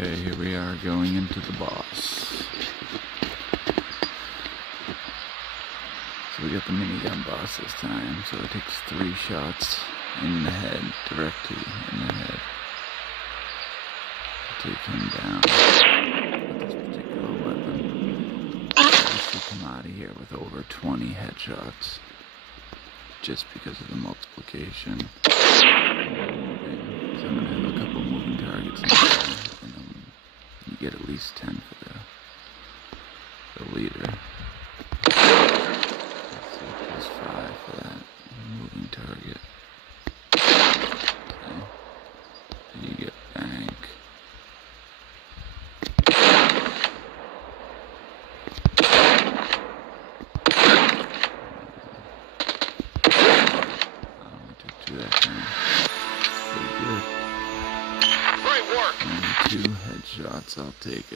Okay, here we are going into the boss. So we got the Minigun Boss this time, so it takes 3 shots in the head, directly in the head. Take him down with this particular weapon. I should come out of here with over 20 headshots, just because of the multiplication. So I'm going to have a couple moving targets in there, and you get at least 10 for the leader. Let's see, plus 5 for that moving target. Okay. You get bank. We took 2 that time. Pretty good. Great work. 2 headshots, I'll take it.